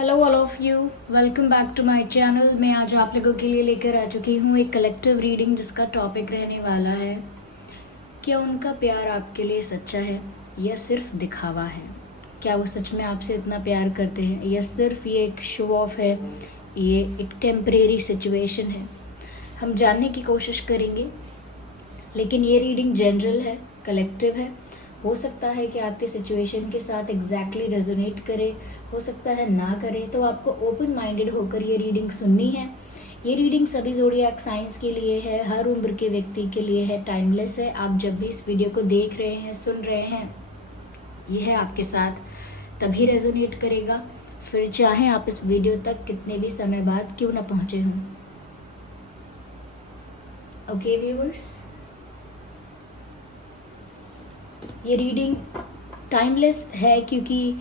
Hello all of you, welcome back to my channel. मैं आज आप लोगों के लिए लेकर आ चुकी हूँ एक कलेक्टिव रीडिंग जिसका टॉपिक रहने वाला है, क्या उनका प्यार आपके लिए सच्चा है या सिर्फ दिखावा है। क्या वो सच में आपसे इतना प्यार करते हैं या सिर्फ ये एक शो ऑफ है, ये एक टेम्परेरी सिचुएशन है। हम जानने की कोशिश करेंगे, लेकिन ये रीडिंग जनरल है, कलेक्टिव है। हो सकता है कि आपके सिचुएशन के साथ एग्जैक्टली रेजोनेट करे, हो सकता है ना करे। तो आपको ओपन माइंडेड होकर ये रीडिंग सुननी है। ये रीडिंग सभी ज़ोडिएक साइंस के लिए है, हर उम्र के व्यक्ति के लिए है, टाइमलेस है। आप जब भी इस वीडियो को देख रहे हैं, सुन रहे हैं, यह आपके साथ तभी रेजोनेट करेगा, फिर चाहे आप इस वीडियो तक कितने भी समय बाद क्यों ना पहुँचे हों। ओके व्यूअर्स, ये रीडिंग टाइमलेस है क्योंकि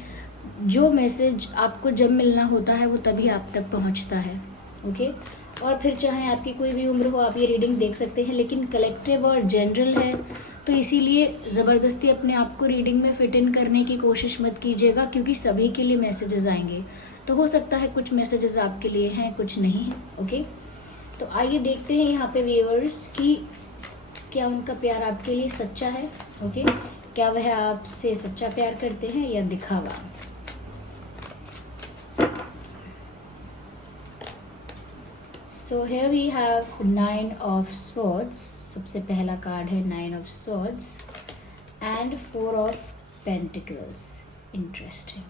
जो मैसेज आपको जब मिलना होता है वो तभी आप तक पहुंचता है। ओके, और फिर चाहे आपकी कोई भी उम्र हो, आप ये रीडिंग देख सकते हैं, लेकिन कलेक्टिव और जनरल है, तो इसीलिए ज़बरदस्ती अपने आप को रीडिंग में फिट इन करने की कोशिश मत कीजिएगा, क्योंकि सभी के लिए मैसेजेस आएंगे। तो हो सकता है कुछ मैसेजेस आपके लिए हैं, कुछ नहीं है। ओके, तो आइए देखते हैं यहाँ पे व्यूअर्स कि क्या उनका प्यार आपके लिए सच्चा है। ओके, क्या वह आपसे सच्चा प्यार करते हैं या दिखावा। So here we have 9 of swords. सबसे पहला कार्ड है 9 of swords and 4 of pentacles. Interesting.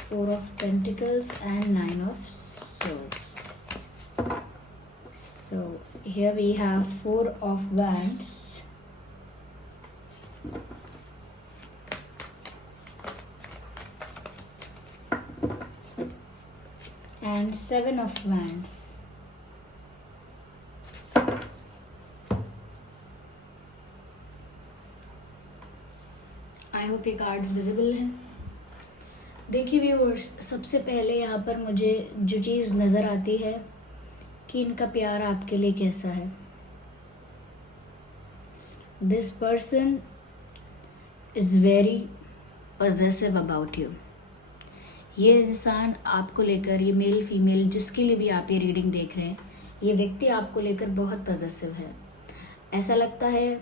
4 of pentacles and 9 of swords. So here we have 4 of wands and 7 of wands. I hope ये कार्ड्स विजिबल हैं। देखिए viewers, सबसे पहले यहाँ पर मुझे जो चीज़ नज़र आती है कि इनका प्यार आपके लिए कैसा है। This person is very possessive about you. ये इंसान आपको लेकर, ये मेल फीमेल जिसके लिए भी आप ये रीडिंग देख रहे हैं, ये व्यक्ति आपको लेकर बहुत पजेसिव है। ऐसा लगता है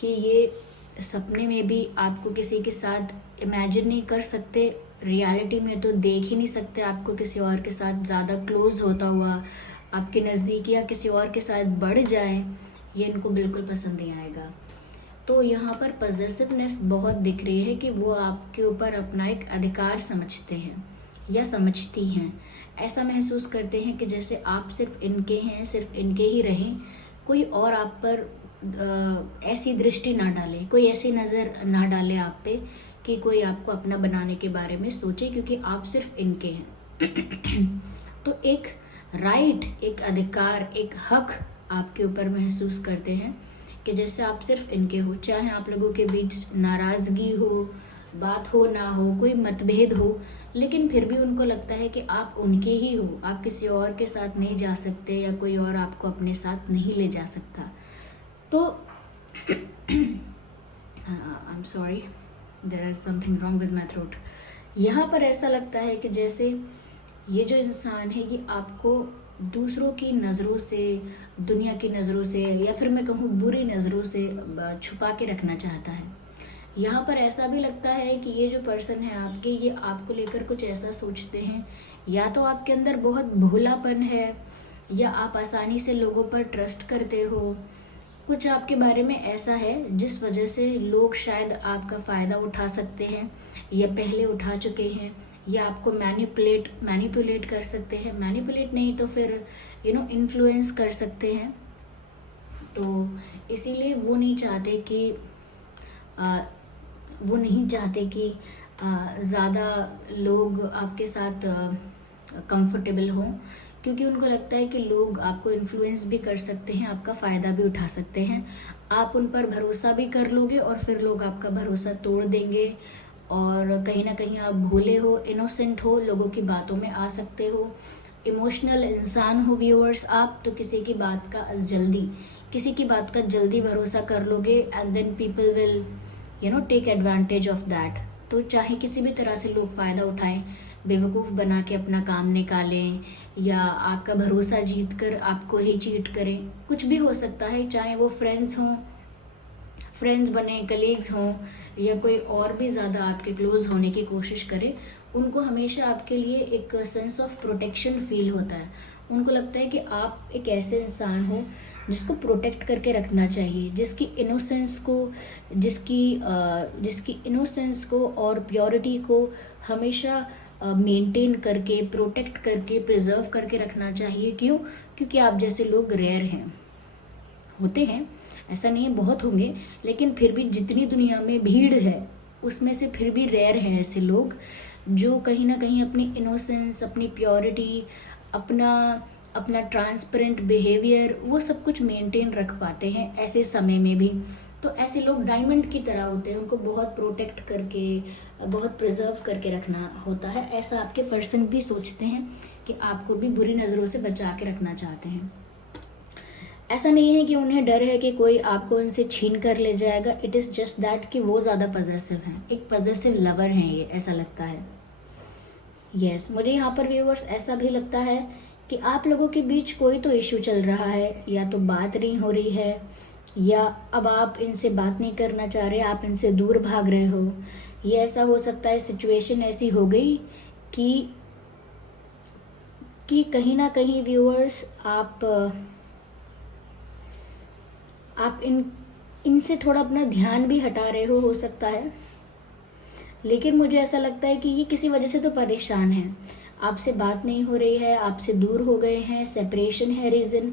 कि ये सपने में भी आपको किसी के साथ इमेजिन नहीं कर सकते, रियलिटी में तो देख ही नहीं सकते आपको किसी और के साथ ज़्यादा क्लोज होता हुआ, आपके नज़दीक या किसी और के साथ बढ़ जाए, ये इनको बिल्कुल पसंद नहीं आएगा। तो यहाँ पर पॉजिटिवनेस बहुत दिख रही है कि वो आपके ऊपर अपना एक अधिकार समझते हैं या समझती हैं। ऐसा महसूस करते हैं कि जैसे आप सिर्फ इनके हैं, सिर्फ इनके ही रहें, कोई और आप पर ऐसी दृष्टि ना डाले, कोई ऐसी नज़र ना डाले आप पे कि कोई आपको अपना बनाने के बारे में सोचे, क्योंकि आप सिर्फ इनके हैं। तो एक राइट, एक अधिकार, एक हक आपके ऊपर महसूस करते हैं कि जैसे आप सिर्फ इनके हो। चाहे आप लोगों के बीच नाराज़गी हो, बात हो ना हो, कोई मतभेद हो, लेकिन फिर भी उनको लगता है कि आप उनके ही हो, आप किसी और के साथ नहीं जा सकते या कोई और आपको अपने साथ नहीं ले जा सकता। तो I am sorry, there is something wrong with my throat. यहाँ पर ऐसा लगता है कि जैसे ये जो इंसान है ये आपको दूसरों की नज़रों से, दुनिया की नज़रों से, या फिर मैं कहूँ बुरी नज़रों से छुपा के रखना चाहता है। यहाँ पर ऐसा भी लगता है कि ये जो पर्सन है आपके, ये आपको लेकर कुछ ऐसा सोचते हैं, या तो आपके अंदर बहुत भोलापन है, या आप आसानी से लोगों पर ट्रस्ट करते हो। कुछ आपके बारे में ऐसा है जिस वजह से लोग शायद आपका फ़ायदा उठा सकते हैं, या पहले उठा चुके हैं, या आपको मैनिपुलेट कर सकते हैं। मैनिपुलेट नहीं तो फिर इन्फ्लुएंस कर सकते हैं। तो इसीलिए वो नहीं चाहते कि ज़्यादा लोग आपके साथ कंफर्टेबल हों, क्योंकि उनको लगता है कि लोग आपको इन्फ्लुएंस भी कर सकते हैं, आपका फ़ायदा भी उठा सकते हैं। आप उन पर भरोसा भी कर लोगे और फिर लोग आपका भरोसा तोड़ देंगे, और कहीं ना कहीं आप भोले हो, इनोसेंट हो, लोगों की बातों में आ सकते हो, इमोशनल इंसान हो व्यूअर्स आप, तो किसी की बात का जल्दी भरोसा कर लोगे, and then people will take advantage of that. तो चाहे किसी भी तरह से लोग फ़ायदा उठाएं, बेवकूफ़ बना के अपना काम निकालें या आपका भरोसा जीत कर आपको ही चीट करें, कुछ भी हो सकता है। चाहे वो फ्रेंड्स बने, कलीग्स हों या कोई और भी ज़्यादा आपके क्लोज होने की कोशिश करे, उनको हमेशा आपके लिए एक सेंस ऑफ प्रोटेक्शन फील होता है। उनको लगता है कि आप एक ऐसे इंसान हो जिसको प्रोटेक्ट करके रखना चाहिए, जिसकी इनोसेंस को और प्योरिटी को हमेशा मेंटेन करके, प्रोटेक्ट करके, प्रिजर्व करके रखना चाहिए। क्यों? क्योंकि आप जैसे लोग रेयर हैं, होते हैं, ऐसा नहीं है बहुत होंगे, लेकिन फिर भी जितनी दुनिया में भीड़ है उसमें से फिर भी रेयर हैं ऐसे लोग जो कहीं ना कहीं अपनी इनोसेंस, अपनी प्योरिटी, अपना ट्रांसपेरेंट बिहेवियर, वो सब कुछ मेंटेन रख पाते हैं ऐसे समय में भी। तो ऐसे लोग डायमंड की तरह होते हैं, उनको बहुत प्रोटेक्ट करके, बहुत प्रिजर्व करके रखना होता है। ऐसा आपके पर्सन भी सोचते हैं कि आपको भी बुरी नज़रों से बचा के रखना चाहते हैं। ऐसा नहीं है कि उन्हें डर है कि कोई आपको उनसे छीन कर ले जाएगा। इट इज़ जस्ट दैट कि वो ज़्यादा पजेसिव हैं, एक पजेसिव लवर हैं ये, ऐसा लगता है। यस, मुझे यहाँ पर व्यूअर्स ऐसा भी लगता है कि आप लोगों के बीच कोई तो इशू चल रहा है, या तो बात नहीं हो रही है, या अब आप इनसे बात नहीं करना चाह रहे, आप इनसे दूर भाग रहे हो। ये ऐसा हो सकता है सिचुएशन ऐसी हो गई कि कहीं ना कहीं व्यूअर्स आप इनसे थोड़ा अपना ध्यान भी हटा रहे हो सकता है। लेकिन मुझे ऐसा लगता है कि ये किसी वजह से तो परेशान है, आपसे बात नहीं हो रही है, आपसे दूर हो गए हैं, सेपरेशन है रीज़न,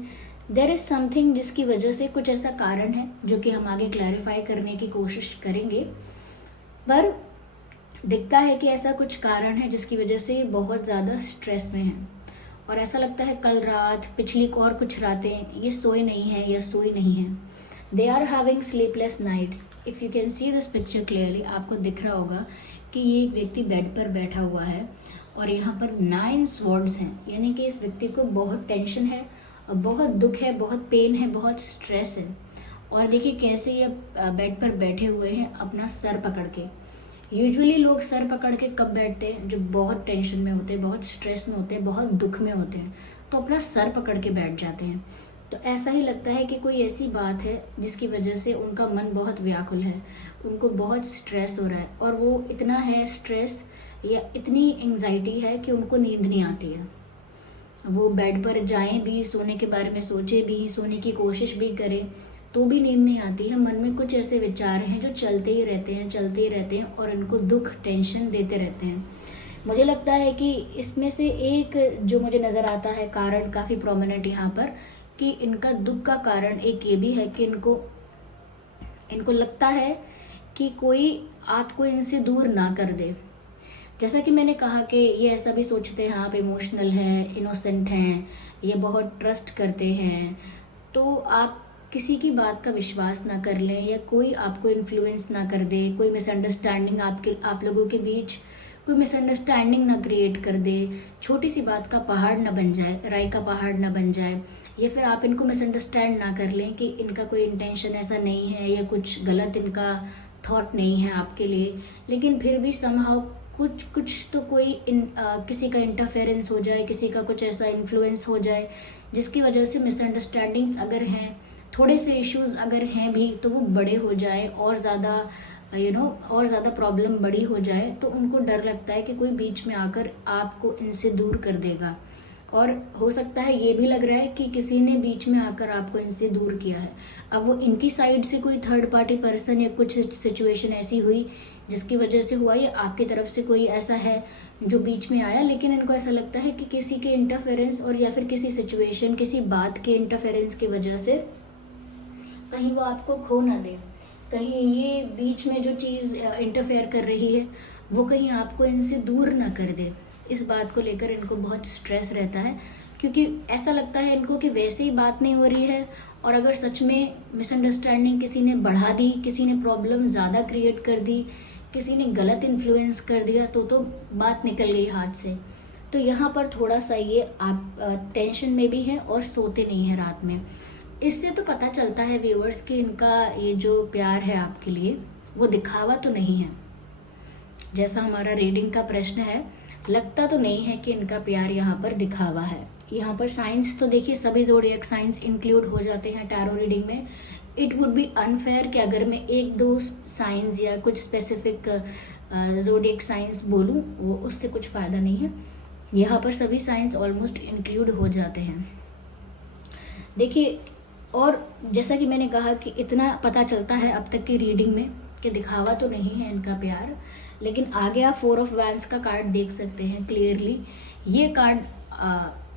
देयर इज़ समथिंग जिसकी वजह से, कुछ ऐसा कारण है जो कि हम आगे क्लैरिफाई करने की कोशिश करेंगे। पर दिखता है कि ऐसा कुछ कारण है जिसकी वजह से बहुत ज़्यादा स्ट्रेस में है, और ऐसा लगता है कल रात, पिछली और कुछ रातें ये सोए नहीं है या सोई नहीं है। They are having sleepless nights. If you can see this picture clearly, आपको दिख रहा होगा कि ये एक व्यक्ति बेड पर बैठा हुआ है और यहाँ पर 9 स्वॉर्ड्स हैं, यानी कि इस व्यक्ति को बहुत टेंशन है, बहुत दुख है, बहुत पेन है, बहुत स्ट्रेस है। और देखिए कैसे ये बेड पर बैठे हुए हैं अपना सर पकड़ के। यूजुअली लोग सर पकड़ के कब बैठते हैं? जो बहुत टेंशन में होते हैं, बहुत स्ट्रेस में होते हैं, बहुत दुख में होते हैं, तो अपना सर पकड़ के बैठ जाते हैं। तो ऐसा ही लगता है कि कोई ऐसी बात है जिसकी वजह से उनका मन बहुत व्याकुल है, उनको बहुत स्ट्रेस हो रहा है, और वो इतना है स्ट्रेस या इतनी एंग्जाइटी है कि उनको नींद नहीं आती है। वो बेड पर जाएं भी, सोने के बारे में सोचे भी, सोने की कोशिश भी करें, तो भी नींद नहीं आती है। मन में कुछ ऐसे विचार हैं जो चलते ही रहते हैं और इनको दुख, टेंशन देते रहते हैं। मुझे लगता है कि इसमें से एक जो मुझे नज़र आता है कारण काफ़ी प्रोमिनेंट यहाँ पर, कि इनका दुख का कारण एक ये भी है कि इनको लगता है कि कोई आपको इनसे दूर ना कर दे। जैसा कि मैंने कहा कि ये ऐसा भी सोचते हैं आप इमोशनल हैं, इनोसेंट हैं, ये बहुत ट्रस्ट करते हैं, तो आप किसी की बात का विश्वास ना कर लें, या कोई आपको इन्फ्लुएंस ना कर दे, कोई मिसअंडरस्टैंडिंग आप लोगों के बीच कोई मिसअंडरस्टैंडिंग ना क्रिएट कर दे, छोटी सी बात का पहाड़ ना बन जाए, राई का पहाड़ ना बन जाए, या फिर आप इनको मिसअंडरस्टैंड ना कर लें कि इनका कोई इंटेंशन ऐसा नहीं है या कुछ गलत इनका थॉट नहीं है आपके लिए, लेकिन फिर भी समहाउ कुछ तो किसी का इंटरफेरेंस हो जाए, किसी का कुछ ऐसा इन्फ्लुएंस हो जाए जिसकी वजह से मिसअंडरस्टैंडिंग्स अगर हैं, थोड़े से इश्यूज अगर हैं भी, तो वो बड़े हो जाए और ज़्यादा और ज़्यादा प्रॉब्लम बड़ी हो जाए, तो उनको डर लगता है कि कोई बीच में आकर आपको इनसे दूर कर देगा। और हो सकता है ये भी लग रहा है कि किसी ने बीच में आकर आपको इनसे दूर किया है। अब वो इनकी साइड से कोई थर्ड पार्टी पर्सन या कुछ सिचुएशन ऐसी हुई जिसकी वजह से हुआ, या आपकी तरफ से कोई ऐसा है जो बीच में आया, लेकिन इनको ऐसा लगता है कि किसी के इंटरफेरेंस और या फिर किसी सिचुएशन, किसी बात के इंटरफेरेंस की वजह से कहीं वो आपको खो ना दे, कहीं ये बीच में जो चीज़ इंटरफेयर कर रही है वो कहीं आपको इनसे दूर ना कर दे। इस बात को लेकर इनको बहुत स्ट्रेस रहता है, क्योंकि ऐसा लगता है इनको कि वैसे ही बात नहीं हो रही है, और अगर सच में मिसअंडरस्टैंडिंग किसी ने बढ़ा दी, किसी ने प्रॉब्लम ज़्यादा क्रिएट कर दी, किसी ने गलत इन्फ्लुएंस कर दिया, तो बात निकल गई हाथ से। तो यहाँ पर थोड़ा सा ये आप टेंशन में भी हैं और सोते नहीं हैं रात में। इससे तो पता चलता है व्यूअर्स कि इनका ये जो प्यार है आपके लिए वो दिखावा तो नहीं है, जैसा हमारा रीडिंग का प्रश्न है, लगता तो नहीं है कि इनका प्यार यहाँ पर दिखावा है। यहाँ पर साइंस तो देखिए सभी ज़ोडिएक साइंस इंक्लूड हो जाते हैं टैरो रीडिंग में। इट वुड बी अनफेयर कि अगर मैं एक दो साइंस या कुछ स्पेसिफिक ज़ोडिएक साइंस बोलूँ, वो उससे कुछ फ़ायदा नहीं है। यहाँ पर सभी साइंस ऑलमोस्ट इंक्लूड हो जाते हैं। देखिए, और जैसा कि मैंने कहा कि इतना पता चलता है अब तक की रीडिंग में कि दिखावा तो नहीं है इनका प्यार, लेकिन आगे आप 4 ऑफ वैंड्स का कार्ड देख सकते हैं क्लियरली। ये कार्ड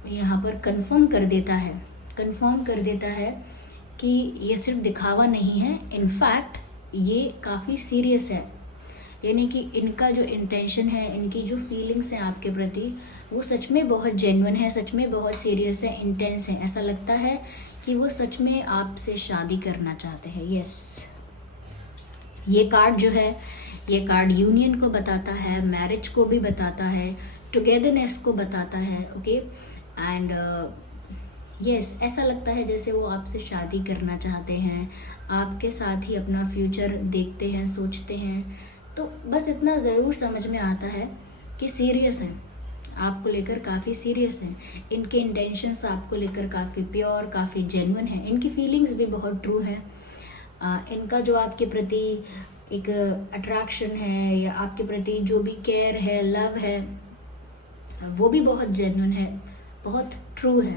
यहाँ पर कंफर्म कर देता है कि ये सिर्फ दिखावा नहीं है, इनफैक्ट ये काफ़ी सीरियस है। यानी कि इनका जो इंटेंशन है, इनकी जो फीलिंग्स हैं आपके प्रति, वो सच में बहुत जेन्युइन है, सच में बहुत सीरियस है, इंटेंस है। ऐसा लगता है कि वो सच में आपसे शादी करना चाहते हैं। यस, ये कार्ड जो है, ये कार्ड यूनियन को बताता है, मैरिज को भी बताता है, टुगेदरनेस को बताता है। ओके, एंड यस, ऐसा लगता है जैसे वो आपसे शादी करना चाहते हैं, आपके साथ ही अपना फ्यूचर देखते हैं, सोचते हैं। तो बस इतना ज़रूर समझ में आता है कि सीरियस हैं, आपको लेकर काफ़ी सीरियस हैं। इनके इंटेंशंस आपको लेकर काफ़ी प्योर, काफ़ी जेन्युइन है। इनकी फीलिंग्स भी बहुत ट्रू है। इनका जो आपके प्रति एक अट्रैक्शन है या आपके प्रति जो भी केयर है, लव है, वो भी बहुत जेन्युइन है, बहुत ट्रू है।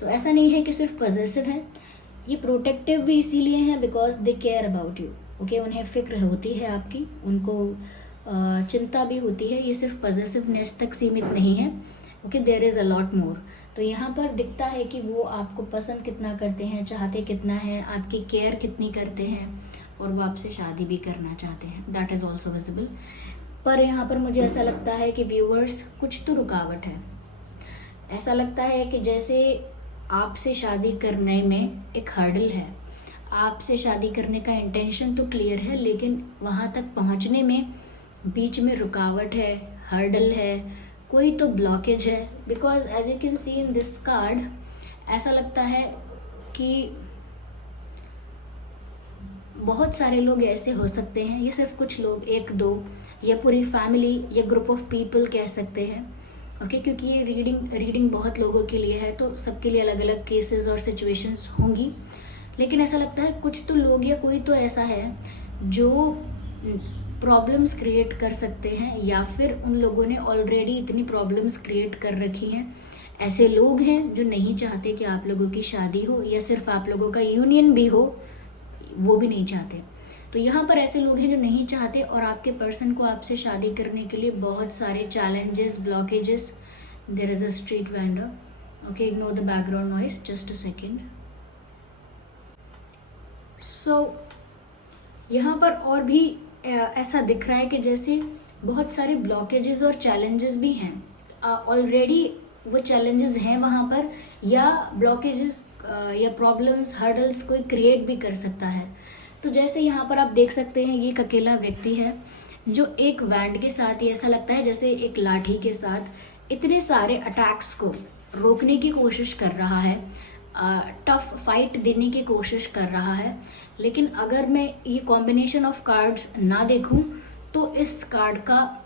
तो ऐसा नहीं है कि सिर्फ पॉजिटिव है, ये प्रोटेक्टिव भी इसीलिए है because they care about you. Okay, उन्हें फिक्र होती है आपकी, उनको चिंता भी होती है। ये सिर्फ पॉजिटिवनेस तक सीमित नहीं है। Okay, there is a lot more. तो यहाँ पर दिखता है कि वो आपको पसंद कितना करते हैं, चाहते कितना है, आपकी केयर कितनी करते हैं, और वो आपसे शादी भी करना चाहते हैं। That is also visible. पर यहाँ पर मुझे ऐसा लगता है कि व्यूअर्स, कुछ तो रुकावट है। ऐसा लगता है कि जैसे आपसे शादी करने में एक हर्डल है। आपसे शादी करने का इंटेंशन तो क्लियर है, लेकिन वहाँ तक पहुँचने में बीच में रुकावट है, हर्डल है, कोई तो ब्लॉकेज है। Because as you can see in this card, ऐसा लगता है कि बहुत सारे लोग ऐसे हो सकते हैं, ये सिर्फ कुछ लोग, एक दो या पूरी फैमिली या ग्रुप ऑफ पीपल कह सकते हैं। ओके, क्योंकि ये रीडिंग बहुत लोगों के लिए है, तो सबके लिए अलग अलग केसेस और सिचुएशंस होंगी। लेकिन ऐसा लगता है कुछ तो लोग या कोई तो ऐसा है जो प्रॉब्लम्स क्रिएट कर सकते हैं, या फिर उन लोगों ने ऑलरेडी इतनी प्रॉब्लम्स क्रिएट कर रखी हैं। ऐसे लोग हैं जो नहीं चाहते कि आप लोगों की शादी हो, या सिर्फ आप लोगों का यूनियन भी हो, वो भी नहीं चाहते। तो यहाँ पर ऐसे लोग हैं जो नहीं चाहते, और आपके पर्सन को आपसे शादी करने के लिए बहुत सारे challenges, blockages. There is a street vendor. Okay, ignore the background noise, just a second. So यहाँ पर और भी ऐसा दिख रहा है कि जैसे बहुत सारे ब्लॉकेजेस और चैलेंजेस भी हैं। ऑलरेडी वो चैलेंजेस हैं वहाँ पर, या ब्लॉकेजेस या प्रॉब्लम्स, हर्डल्स कोई क्रिएट भी कर सकता है। तो जैसे यहाँ पर आप देख सकते हैं, ये एक अकेला व्यक्ति है जो एक वैंड के साथ ही, ऐसा लगता है जैसे एक लाठी के साथ इतने सारे अटैक्स को रोकने की कोशिश कर रहा है, टफ फाइट देने की कोशिश कर रहा है। लेकिन अगर मैं ये कॉम्बिनेशन ऑफ कार्ड्स ना देखूं, तो इस कार्ड का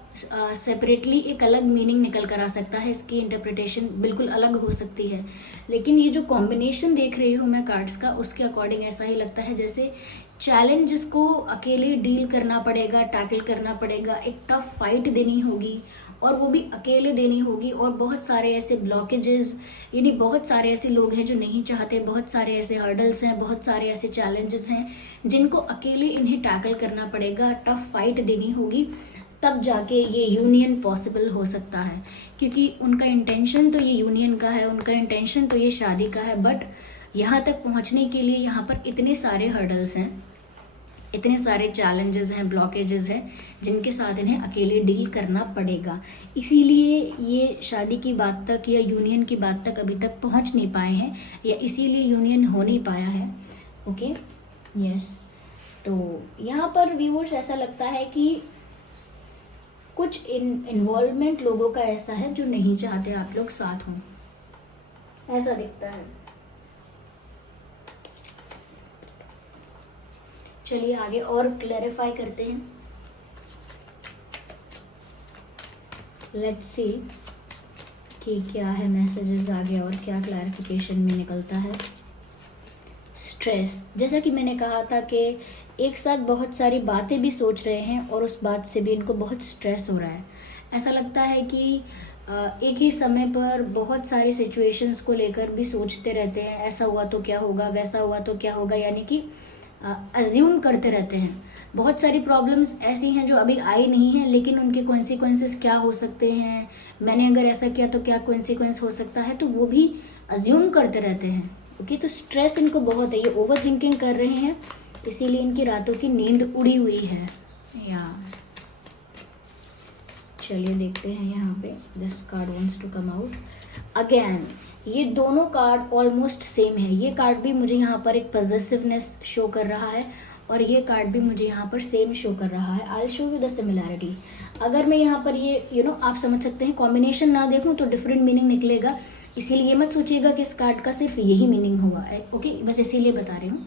सेपरेटली एक अलग मीनिंग निकल कर आ सकता है, इसकी इंटरप्रिटेशन बिल्कुल अलग हो सकती है। लेकिन ये जो कॉम्बिनेशन देख रही हूँ मैं कार्ड्स का, उसके अकॉर्डिंग ऐसा ही लगता है जैसे चैलेंज जिसको अकेले डील करना पड़ेगा, टैकल करना पड़ेगा, एक टफ फाइट देनी होगी, और वो भी अकेले देनी होगी। और बहुत सारे ऐसे ब्लॉकेजेस, यानी बहुत सारे ऐसे लोग हैं जो नहीं चाहते, बहुत सारे ऐसे हर्डल्स हैं, बहुत सारे ऐसे चैलेंजेस हैं जिनको अकेले इन्हें टैकल करना पड़ेगा, टफ फाइट देनी होगी, तब जाके ये यूनियन पॉसिबल हो सकता है। क्योंकि उनका इंटेंशन तो ये यूनियन का है, उनका इंटेंशन तो ये शादी का है, बट यहाँ तक पहुँचने के लिए यहाँ पर इतने सारे हर्डल्स हैं, इतने सारे चैलेंजेस हैं, ब्लॉकेजेस हैं, जिनके साथ इन्हें अकेले डील करना पड़ेगा। इसीलिए ये शादी की बात तक या यूनियन की बात तक अभी तक पहुंच नहीं पाए हैं, या इसीलिए यूनियन हो नहीं पाया है। Okay, yes. तो यहाँ पर व्यूअर्स, ऐसा लगता है कि कुछ इन्वॉल्वमेंट लोगों का ऐसा है जो नहीं चाहते आप लोग साथ हों, ऐसा दिखता है। चलिए आगे और क्लैरिफाई करते हैं। लेट्स सी कि क्या है मैसेजेस आगे और क्या क्लैरिफिकेशन में निकलता है। स्ट्रेस, जैसा कि मैंने कहा था कि एक साथ बहुत सारी बातें भी सोच रहे हैं और उस बात से भी इनको बहुत स्ट्रेस हो रहा है। ऐसा लगता है कि एक ही समय पर बहुत सारी सिचुएशंस को लेकर भी सोचते रहते हैं, ऐसा हुआ तो क्या होगा, वैसा हुआ तो क्या होगा, यानी कि अज्यूम करते रहते हैं। बहुत सारी प्रॉब्लम्स ऐसी हैं जो अभी आई नहीं हैं, लेकिन उनके कॉन्सिक्वेंसेस क्या हो सकते हैं, मैंने अगर ऐसा किया तो क्या कॉन्सिक्वेंस हो सकता है, तो वो भी अज्यूम करते रहते हैं। ओके, तो स्ट्रेस इनको बहुत है, ये ओवर थिंकिंग कर रहे हैं, इसीलिए इनकी रातों की नींद उड़ी हुई है। या चलिए देखते हैं यहाँ पे, this card wants to come out again. ये दोनों कार्ड ऑलमोस्ट सेम है। ये कार्ड भी मुझे यहाँ पर एक पॉजिटिवनेस शो कर रहा है और ये कार्ड भी मुझे यहाँ पर सेम शो कर रहा है। I will show you the similarity. अगर मैं यहाँ पर ये आप समझ सकते हैं, कॉम्बिनेशन ना देखूँ तो डिफरेंट मीनिंग निकलेगा, इसीलिए मत सोचिएगा कि इस कार्ड का सिर्फ यही मीनिंग हुआ है। ओके, बस इसीलिए बता रही हूँ।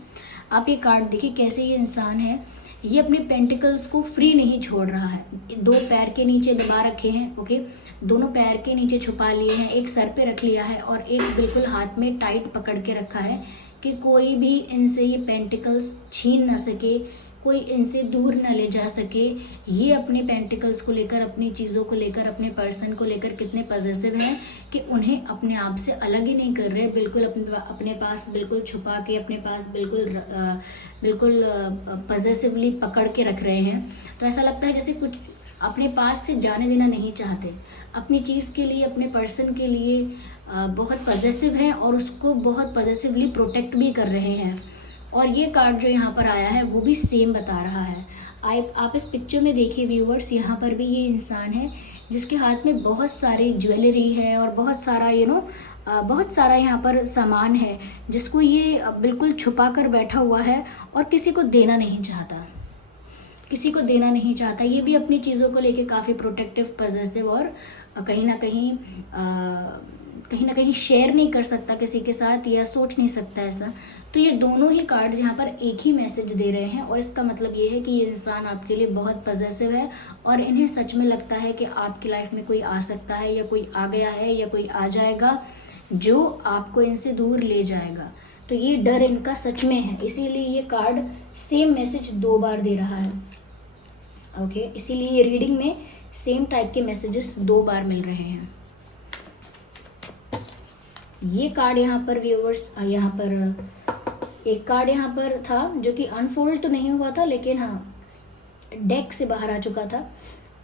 आप ये कार्ड देखिए, कैसे ये इंसान है, ये अपने पेंटिकल्स को फ्री नहीं छोड़ रहा है। दो पैर के नीचे दबा रखे हैं, ओके, दोनों पैर के नीचे छुपा लिए हैं, एक सर पे रख लिया है और एक बिल्कुल हाथ में टाइट पकड़ के रखा है कि कोई भी इनसे ये पेंटिकल्स छीन ना सके, कोई इनसे दूर ना ले जा सके। ये अपने पेंटिकल्स को लेकर, अपनी चीज़ों को लेकर, अपने पर्सन को लेकर कितने पॉजिटिव हैं कि उन्हें अपने आप से अलग ही नहीं कर रहे, बिल्कुल अपने पास बिल्कुल छुपा के, अपने पास बिल्कुल पॉजिटिवली पकड़ के रख रहे हैं। तो ऐसा लगता है जैसे कुछ अपने पास से जाने देना नहीं चाहते, अपनी चीज़ के लिए, अपने पर्सन के लिए बहुत पॉजिटिव हैं और उसको बहुत पॉजिटिवली प्रोटेक्ट भी कर रहे हैं। और ये कार्ड जो यहाँ पर आया है वो भी सेम बता रहा है। आप इस पिक्चर में देखिए व्यूवर्स, यहाँ पर भी ये इंसान है जिसके हाथ में बहुत सारी ज्वेलरी है और बहुत सारा बहुत सारा यहाँ पर सामान है, जिसको ये बिल्कुल छुपा कर बैठा हुआ है और किसी को देना नहीं चाहता, किसी को देना नहीं चाहता। ये भी अपनी चीज़ों को लेके काफ़ी प्रोटेक्टिव, पॉजिटिव और कहीं ना कहीं शेयर नहीं कर सकता किसी के साथ या सोच नहीं सकता ऐसा। तो ये दोनों ही कार्ड्स यहाँ पर एक ही मैसेज दे रहे हैं और इसका मतलब ये है कि ये इंसान आपके लिए बहुत पॉजिटिव है और इन्हें सच में लगता है कि आपकी लाइफ में कोई आ सकता है या कोई आ गया है या कोई आ जाएगा जो आपको इनसे दूर ले जाएगा। तो ये डर इनका सच में है, इसीलिए ये कार्ड सेम मैसेज 2 बार दे रहा है। ओके, इसीलिए ये रीडिंग में सेम टाइप के मैसेजेस 2 बार मिल रहे हैं। ये कार्ड यहाँ पर व्यूअर्स, यहाँ पर एक कार्ड यहाँ पर था जो कि अनफोल्ड तो नहीं हुआ था, लेकिन हाँ डेक से बाहर आ चुका था।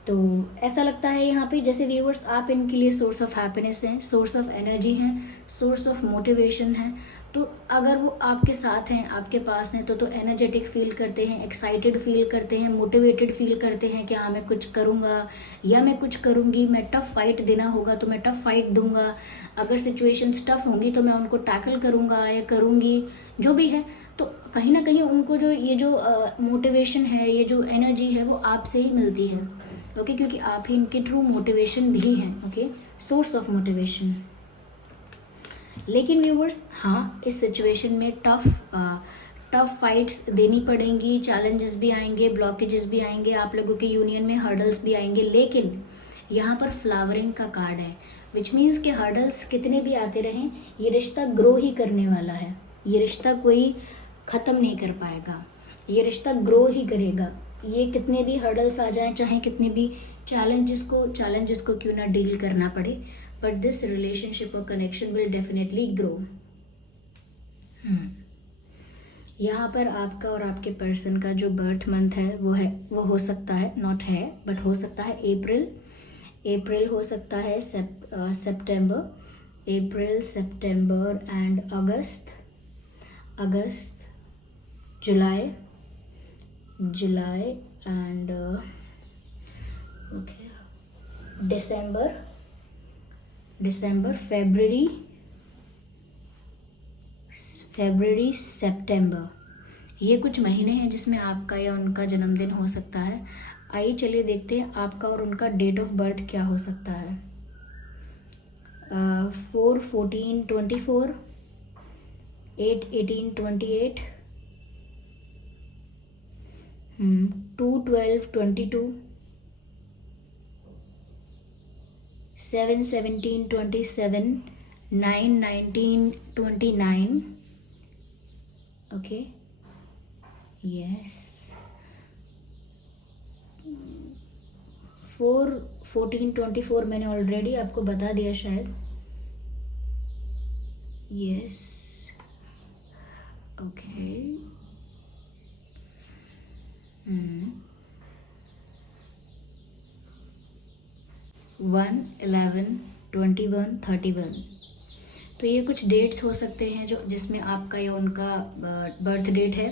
तो ऐसा लगता है यहाँ पे जैसे व्यूअर्स आप इनके लिए सोर्स ऑफ हैप्पीनेस हैं, सोर्स ऑफ एनर्जी हैं, सोर्स ऑफ मोटिवेशन है। तो अगर वो आपके साथ हैं, आपके पास हैं, तो एनर्जेटिक फील करते हैं, एक्साइटेड फील करते हैं, मोटिवेटेड फील करते हैं कि हाँ मैं कुछ करूँगा या मैं कुछ करूँगी, मैं टफ फाइट देना होगा तो मैं टफ फाइट दूंगा, अगर सिचुएशंस टफ होंगी तो मैं उनको टैकल करूँगा या करूँगी, जो भी है। तो कहीं ना कहीं उनको जो मोटिवेशन है, ये जो एनर्जी है वो आपसे ही मिलती है। ओके, क्योंकि आप ही इनके ट्रू मोटिवेशन भी हैं। Okay, source of motivation. लेकिन व्यूवर्स हाँ, इस सिचुएशन में टफ फाइट्स देनी पड़ेंगी, चैलेंजेस भी आएंगे, ब्लॉकेजेस भी आएंगे, आप लोगों के यूनियन में हर्डल्स भी आएंगे। लेकिन यहाँ पर फ्लावरिंग का कार्ड है, विच मीन्स के हर्डल्स कितने भी आते रहें, ये रिश्ता ग्रो ही करने वाला है। ये रिश्ता कोई ख़त्म नहीं कर पाएगा, ये रिश्ता ग्रो ही करेगा। ये कितने भी हर्डल्स आ जाएं, चाहे कितने भी चैलेंजेस को क्यों ना डील करना पड़े, बट दिस रिलेशनशिप और कनेक्शन विल डेफिनेटली ग्रो। यहाँ पर आपका और आपके पर्सन का जो बर्थ मंथ है वो हो सकता है, नॉट है बट हो सकता है अप्रैल हो सकता है, सितंबर, अप्रैल, सितंबर एंड अगस्त, जुलाई एंड ओके, दिसंबर, फरवरी, सितंबर, ये कुछ महीने हैं जिसमें आपका या उनका जन्मदिन हो सकता है। आइए चलिए देखते हैं आपका और उनका डेट ऑफ बर्थ क्या हो सकता है। 4/14/24, 8/18/28, 2/12/22, 7, 17, 27, 9, 19, 29. Okay. Yes. 4, 14, 24 मैंने ऑलरेडी आपको बता दिया शायद. Yes. Okay. 1, 11, 21, 31. तो ये कुछ डेट्स हो सकते हैं जो जिसमें आपका या उनका बर्थ डेट है.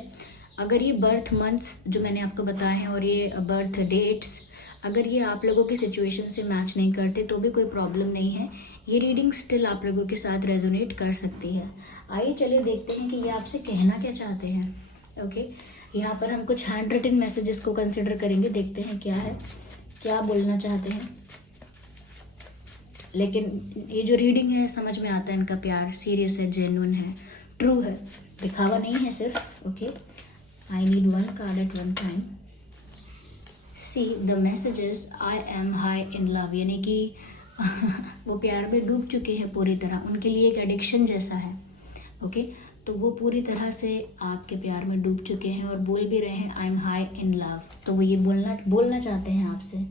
अगर ये बर्थ मंथ्स जो मैंने आपको बताए हैं और ये बर्थ डेट्स अगर ये आप लोगों की सिचुएशन से मैच नहीं करते तो भी कोई प्रॉब्लम नहीं है. ये रीडिंग स्टिल आप लोगों के साथ रेजोनेट कर सकती है. आइए चलिए देखते हैं कि ये आपसे कहना क्या चाहते हैं. ओके. यहाँ पर हम कुछ हैंड रिटन मैसेजेस को कंसिडर करेंगे. देखते हैं क्या है, क्या बोलना चाहते हैं. लेकिन ये जो रीडिंग है समझ में आता है इनका प्यार सीरियस है, जेन्युइन है, ट्रू है, दिखावा नहीं है सिर्फ. Okay. I need one card at one time. See the messages I am high in love, यानी कि वो प्यार में डूब चुके हैं पूरी तरह. उनके लिए एक एडिक्शन जैसा है. ओके. तो वो पूरी तरह से आपके प्यार में डूब चुके हैं और बोल भी रहे हैं आई एम हाई इन लव. तो वो ये बोलना चाहते हैं आपसे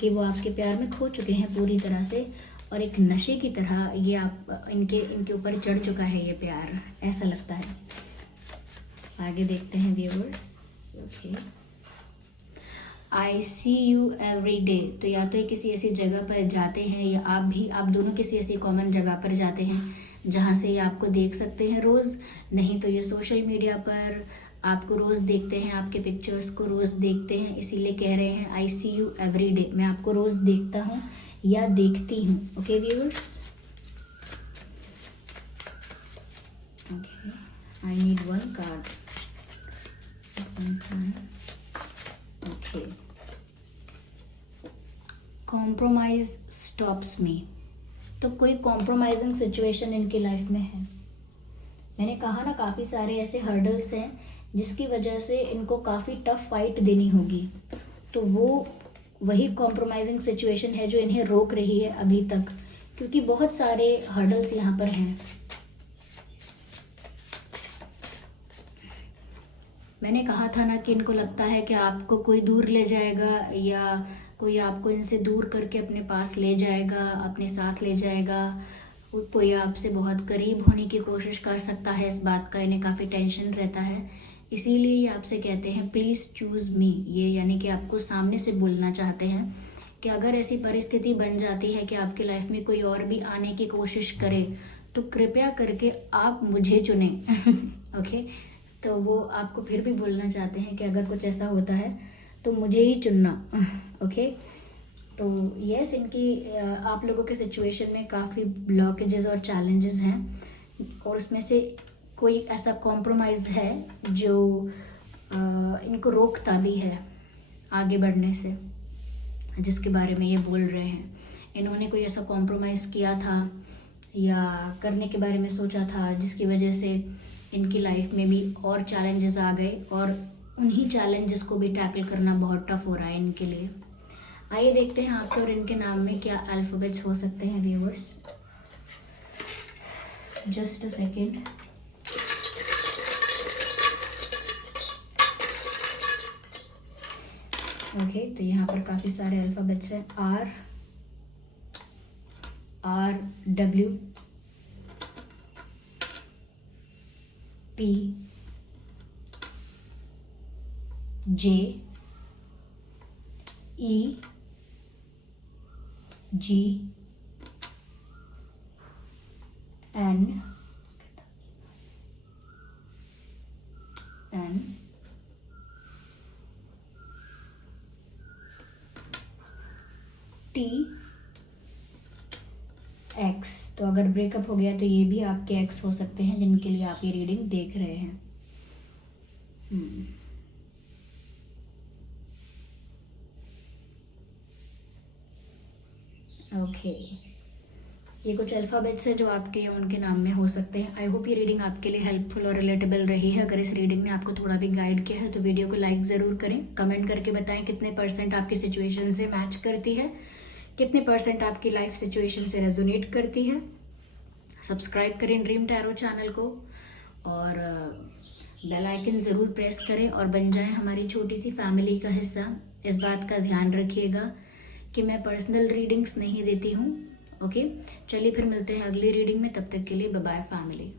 कि वो आपके प्यार में खो चुके हैं पूरी तरह से और एक नशे की तरह ये आप इनके ऊपर चढ़ चुका है ये प्यार, ऐसा लगता है. आगे देखते हैं viewers. Okay. I see you every day. तो या तो ये किसी ऐसी जगह पर जाते हैं या आप दोनों किसी ऐसी कॉमन जगह पर जाते हैं जहाँ से ये आपको देख सकते हैं रोज़. नहीं तो ये सोशल मीडिया पर आपको रोज़ देखते हैं, आपके पिक्चर्स को रोज़ देखते हैं, इसीलिए कह रहे हैं I see you every day. मैं आपको रोज़ देखता हूँ या देखती हूँ. Okay viewers. Okay. I need one card. Okay. Compromise stops me. तो कोई कॉम्प्रोमाइजिंग सिचुएशन इनकी लाइफ में है. मैंने कहा ना काफ़ी सारे ऐसे हर्डल्स हैं जिसकी वजह से इनको काफ़ी टफ फाइट देनी होगी. तो वो वही कॉम्प्रोमाइजिंग सिचुएशन है जो इन्हें रोक रही है अभी तक, क्योंकि बहुत सारे हर्डल्स यहाँ पर हैं. मैंने कहा था ना कि इनको लगता है कि आपको कोई दूर ले जाएगा या कोई आपको इनसे दूर करके अपने पास ले जाएगा, अपने साथ ले जाएगा. कोई आपसे बहुत करीब होने की कोशिश कर सकता है. इस बात का इन्हें काफ़ी टेंशन रहता है, इसीलिए ये आपसे कहते हैं प्लीज़ चूज़ मी. ये यानी कि आपको सामने से बोलना चाहते हैं कि अगर ऐसी परिस्थिति बन जाती है कि आपकी लाइफ में कोई और भी आने की कोशिश करे तो कृपया करके आप मुझे चुनें. ओके. तो वो आपको फिर भी बोलना चाहते हैं कि अगर कुछ ऐसा होता है तो मुझे ही चुनना. ओके. तो यस, इनकी आप लोगों के सिचुएशन में काफ़ी ब्लॉकेजेस और चैलेंजेस हैं और उसमें से कोई ऐसा कॉम्प्रोमाइज़ है जो इनको रोकता भी है आगे बढ़ने से, जिसके बारे में ये बोल रहे हैं. इन्होंने कोई ऐसा कॉम्प्रोमाइज़ किया था या करने के बारे में सोचा था जिसकी वजह से इनकी लाइफ में भी और चैलेंजेस आ गए और उन्हीं चैलेंजेस को भी टैकल करना बहुत टफ हो रहा है इनके लिए. आइए देखते हैं आपके और इनके नाम में क्या अल्फ़ाबेट्स हो सकते हैं viewers. Just a second. Okay. तो यहाँ पर काफ़ी सारे अल्फ़ाबेट्स हैं. आर डब्ल्यू पी जे ई जी एन टी एक्स. तो अगर ब्रेकअप हो गया तो ये भी आपके एक्स हो सकते हैं जिनके लिए आप ये रीडिंग देख रहे हैं. ओके. ये कुछ अल्फ़ाबेट्स है जो आपके या उनके नाम में हो सकते हैं. आई होप ये रीडिंग आपके लिए हेल्पफुल और रिलेटेबल रही है. अगर इस रीडिंग ने आपको थोड़ा भी गाइड किया है तो वीडियो को लाइक ज़रूर करें. कमेंट करके बताएं कितने % आपकी सिचुएशन से मैच करती है. कितने परसेंट आपकी लाइफ सिचुएशन से रेजोनेट करती है। सब्सक्राइब करें ड्रीम टैरो चैनल को और बेल आइकन ज़रूर प्रेस करें और बन जाएं हमारी छोटी सी फैमिली का हिस्सा। इस बात का ध्यान रखिएगा कि मैं पर्सनल रीडिंग्स नहीं देती हूँ। ओके, चलिए फिर मिलते हैं अगली रीडिंग में। तब तक के लिए बाय बाय फैमिली।